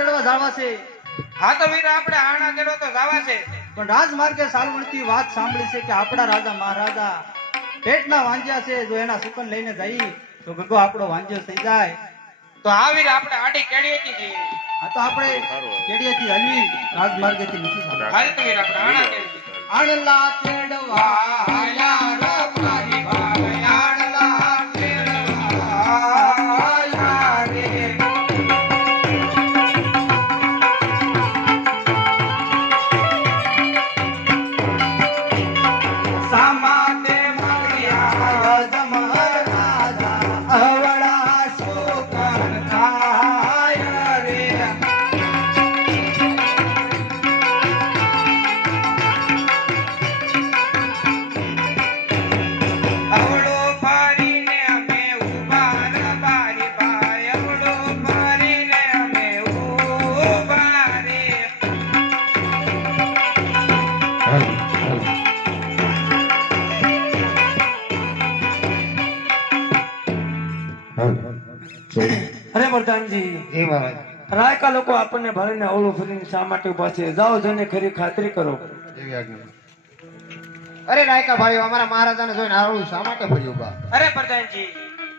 તેડવા જાવા છે. હા તો વીર આપણે આણા તેડો તો જવા છે. પણ રાજમાર્ગે સાલવણથી વાત સાંભળી છે કે આપણા રાજા મહારાજા પેટના વાંજ્યા છે. જો એના સુકન લઈને જઈ તો ગગો આપણો વાંજ્યો થઈ જાય. તો આ વીર આપણે આડી કેડીએથી જઈએ. હા તો આપણે કેડિયાથી હલવી રાજમાર્ગેથી સાંભળ્યું. હાલ તો વીર આપણે આણા આણલા તેડવા અરે વરદાનજી. જી મહારાજ. રાયકા લોકો આપણને ભરીને અવળું ફરીને શા માટે ઊભા છે? જાઓ જઈને ખરી ખાતરી કરો. અરે રાયકા ભાઈઓ અમારા મહારાજાને જોઈને આવું શા માટે ફરી ઊભા? અરે પ્રધાનજી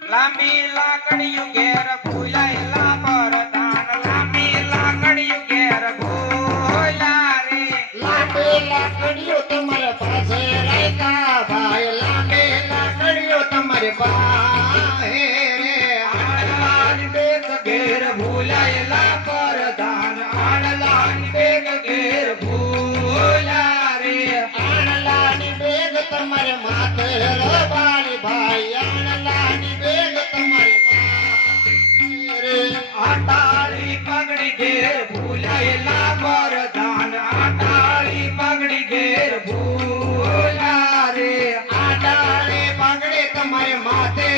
લાંબી લાકડીઓ ઘેર ભૂલાયેલા પરદાન લાંબી લાકડીઓ ઘેર ભૂલા રે. લાંબી લાકડીઓ તમારે પાસે રાયકા ભાઈ લાંબી લાકડીઓ તમારે પાસે ભૂલાયેલા પરધાન આણલાની બેગ ઘેર ભૂલા રે. આણલાની બેગ તમારે માથે રબારી ભાઈ. આણલાની બેગ તમારે રે આટાળી પગડી ઘેર ભૂલાયેલા પરદાન આટાળી પગડી ઘેર ભૂલા રે. આટાળે પગડે તમારે માથે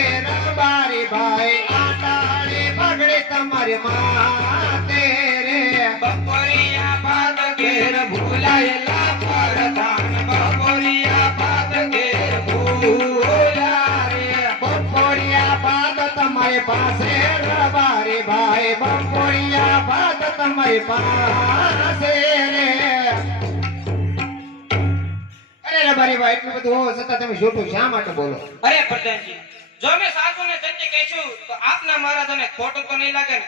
પાસે રબારી ભાઈ બપોરિયા બાદ તમારી પાસે રે અરે રબારી ભાઈ એટલું બધું હોવા છતાં તમે જોતું શા માટે બોલો અરે પ્રધાનજી જો મેં સાધુ ને સત્ય કહીશું તો આપના મહારાજોને ખોટું તો નહીં લાગે ને?